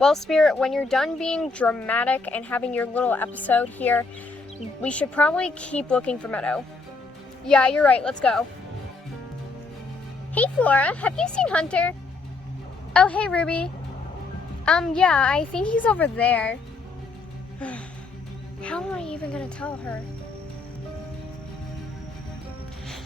Well, Spirit, when you're done being dramatic and having your little episode here, we should probably keep looking for Meadow. Yeah, you're right, let's go. Hey, Flora, have you seen Hunter? Oh, hey, Ruby. Yeah, I think he's over there. How am I even gonna tell her?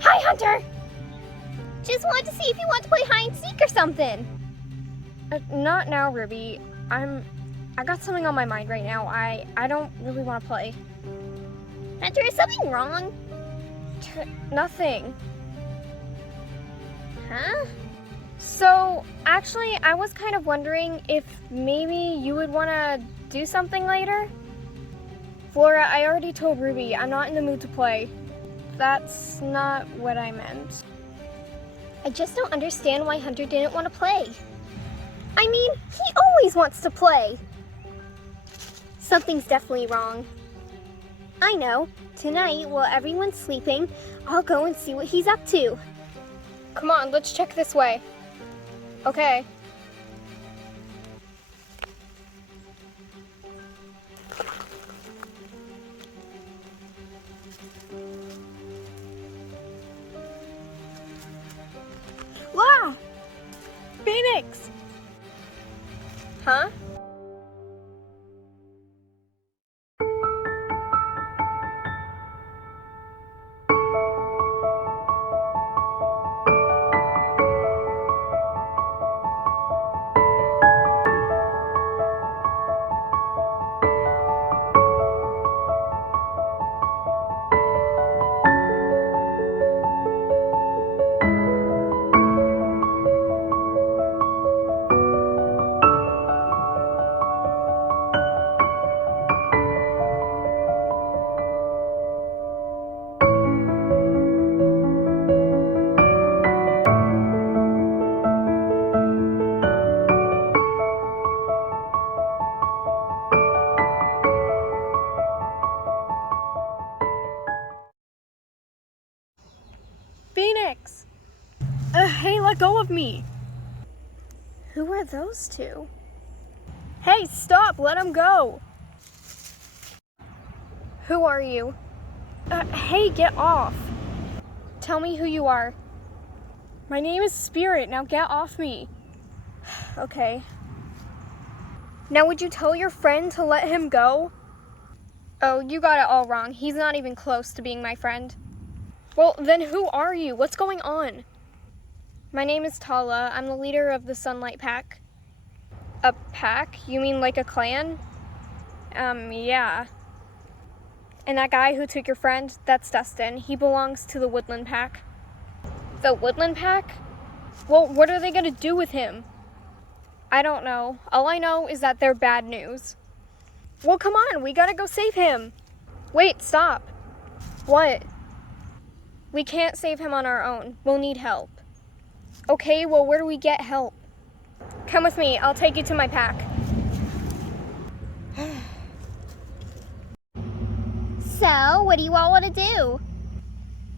Hi, Hunter! Just wanted to see if you want to play hide and seek or something. Not now, Ruby. I got something on my mind right now. I don't really want to play. Hunter, is something wrong? Nothing. Huh? So, actually, I was kind of wondering if maybe you would want to do something later? Flora, I already told Ruby I'm not in the mood to play. That's not what I meant. I just don't understand why Hunter didn't want to play. I mean, he always wants to play. Something's definitely wrong. I know. Tonight, while everyone's sleeping, I'll go and see what he's up to. Come on, let's check this way. Okay. Wow! Phoenix! Huh? Phoenix! Hey, let go of me! Who are those two? Hey, stop! Let him go! Who are you? Hey, get off! Tell me who you are. My name is Spirit, now get off me. Okay. Now would you tell your friend to let him go? Oh, you got it all wrong. He's not even close to being my friend. Well, then who are you? What's going on? My name is Tala. I'm the leader of the Sunlight Pack. A pack? You mean like a clan? Yeah. And that guy who took your friend, that's Dustin. He belongs to the Woodland Pack. The Woodland Pack? Well, what are they gonna do with him? I don't know. All I know is that they're bad news. Well, come on, we gotta go save him. Wait, stop. What? We can't save him on our own. We'll need help. Okay, well, where do we get help? Come with me. I'll take you to my pack. So, what do you all want to do?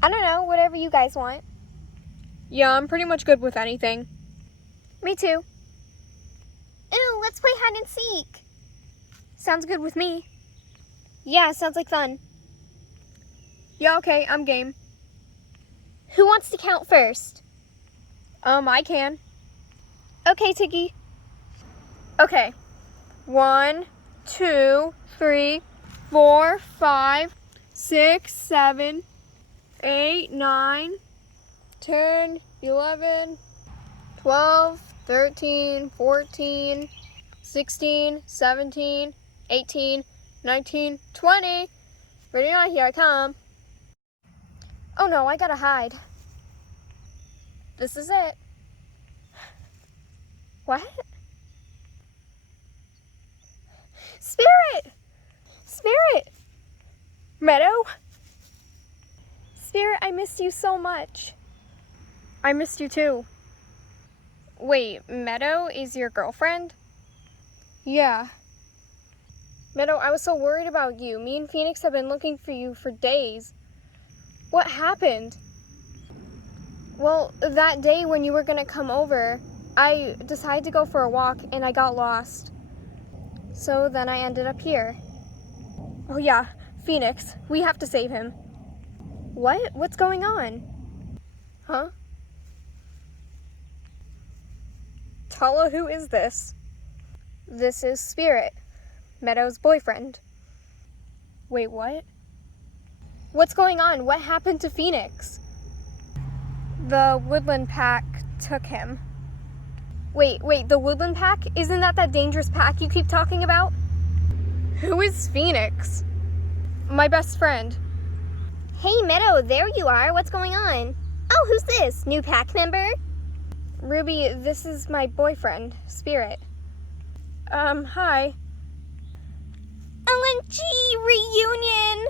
I don't know, whatever you guys want. Yeah, I'm pretty much good with anything. Me too. Ooh, let's play hide and seek. Sounds good with me. Yeah, sounds like fun. Yeah, okay, I'm game. Who wants to count first? I can. Okay, Tiggy. Okay. 1, 2, 3, 4, 5, 6, 7, 8, 9, 10, 11, 12, 13, 14, 16, 17, 18, 19, 20. Ready or not, here I come. Oh no, I gotta hide. This is it. What? Spirit! Spirit! Meadow? Spirit, I missed you so much. I missed you too. Wait, Meadow is your girlfriend? Yeah. Meadow, I was so worried about you. Me and Phoenix have been looking for you for days. What happened? Well, that day when you were gonna come over, I decided to go for a walk and I got lost. So then I ended up here. Oh yeah, Phoenix. We have to save him. What? What's going on? Huh? Tala, who is this? This is Spirit, Meadow's boyfriend. Wait, what? What's going on? What happened to Phoenix? The Woodland Pack took him. Wait, the Woodland Pack? Isn't that dangerous pack you keep talking about? Who is Phoenix? My best friend. Hey, Meadow, there you are. What's going on? Oh, who's this? New pack member? Ruby, this is my boyfriend, Spirit. Hi. OMG, reunion!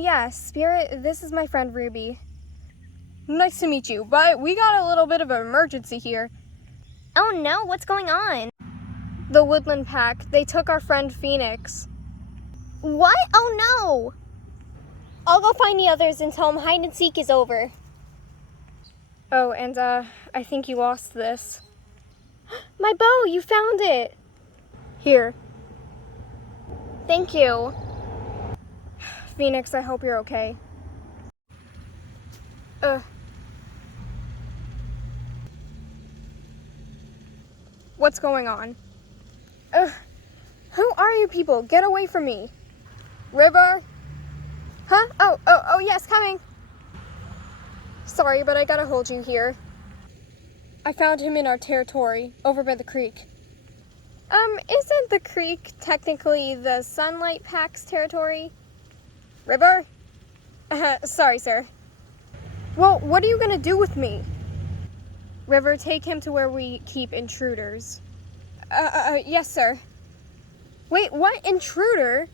Yeah, Spirit, this is my friend Ruby. Nice to meet you, but we got a little bit of an emergency here. Oh no, what's going on? The Woodland Pack, they took our friend Phoenix. What? Oh no! I'll go find the others and tell them hide and seek is over. Oh, and I think you lost this. My bow, you found it! Here. Thank you. Phoenix, I hope you're okay. What's going on? Who are you people? Get away from me. River? Huh? Oh, yes, coming. Sorry, but I gotta hold you here. I found him in our territory, over by the creek. Isn't the creek technically the Sunlight Pack's territory? River? Sorry, sir. Well, what are you gonna do with me? River, take him to where we keep intruders. Yes, sir. Wait, what intruder?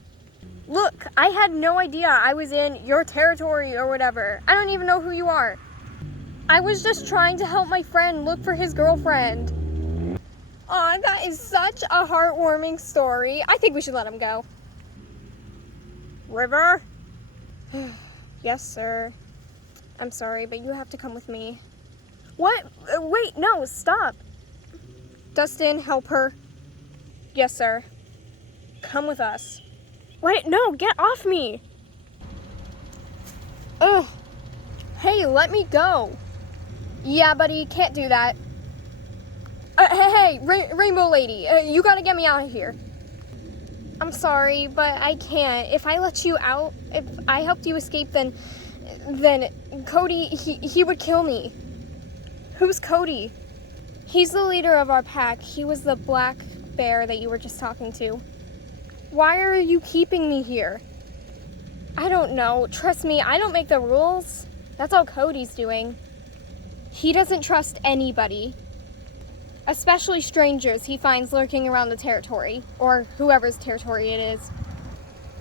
Look, I had no idea I was in your territory or whatever. I don't even know who you are. I was just trying to help my friend look for his girlfriend. Aw, that is such a heartwarming story. I think we should let him go. River? Yes, sir. I'm sorry, but you have to come with me. What? Wait, no, stop. Dustin, help her. Yes, sir. Come with us. Wait, no, get off me. Ugh. Hey, let me go. Yeah, buddy, can't do that. Hey, Rainbow Lady, you gotta get me out of here. I'm sorry, but I can't. If I let you out, if I helped you escape, then Cody, he would kill me. Who's Cody? He's the leader of our pack. He was the black bear that you were just talking to. Why are you keeping me here? I don't know. Trust me, I don't make the rules. That's all Cody's doing. He doesn't trust anybody. Especially strangers he finds lurking around the territory, or whoever's territory it is.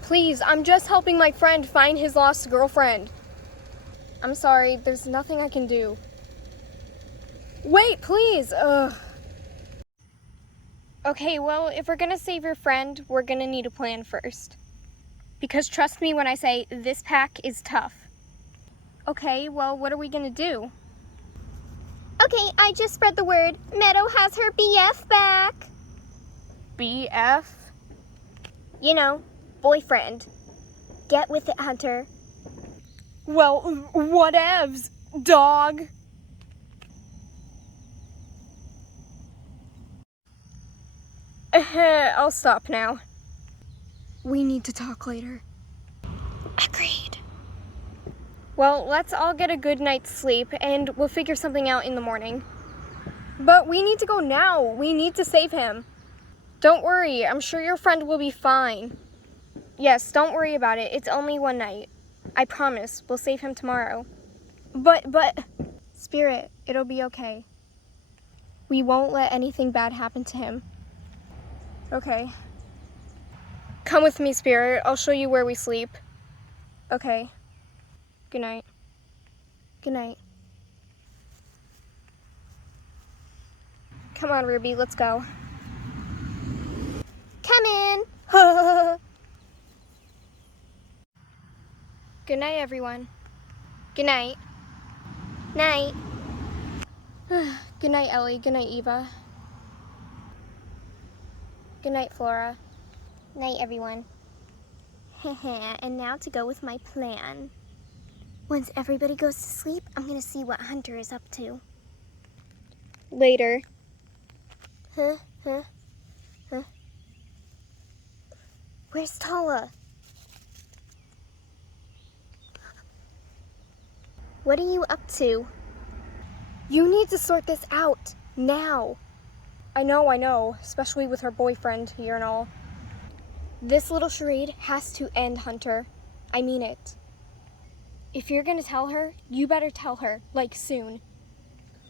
Please, I'm just helping my friend find his lost girlfriend. I'm sorry, there's nothing I can do. Wait, please! Ugh. Okay, well, if we're gonna save your friend, we're gonna need a plan first. Because trust me when I say this pack is tough. Okay, well, what are we gonna do? Okay, I just spread the word. Meadow has her BF back. BF? You know, boyfriend. Get with it, Hunter. Well, whatevs, dog. I'll stop now. We need to talk later. Agreed. Well, let's all get a good night's sleep and we'll figure something out in the morning. But we need to go now. We need to save him. Don't worry, I'm sure your friend will be fine. Yes, don't worry about it. It's only one night. I promise, we'll save him tomorrow. But, Spirit, it'll be okay. We won't let anything bad happen to him. Okay. Come with me, Spirit. I'll show you where we sleep. Okay. Good night. Good night. Come on, Ruby, let's go. Come in. Good night, everyone. Good night. Night. Good night, Ellie. Good night, Eva. Good Good night, Flora. Night, everyone. And now to go with my plan. Once everybody goes to sleep, I'm gonna see what Hunter is up to. Later. Huh? Where's Tala? What are you up to? You need to sort this out. Now. I know. Especially with her boyfriend here and all. This little charade has to end, Hunter. I mean it. If you're gonna tell her, you better tell her, like, soon.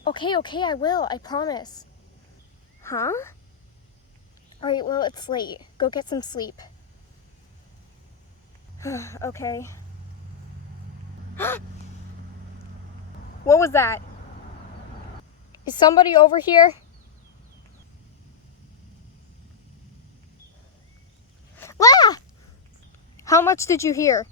Okay, I will. I promise. Huh? Alright, well, it's late. Go get some sleep. Okay. What was that? Is somebody over here? Ah! How much did you hear?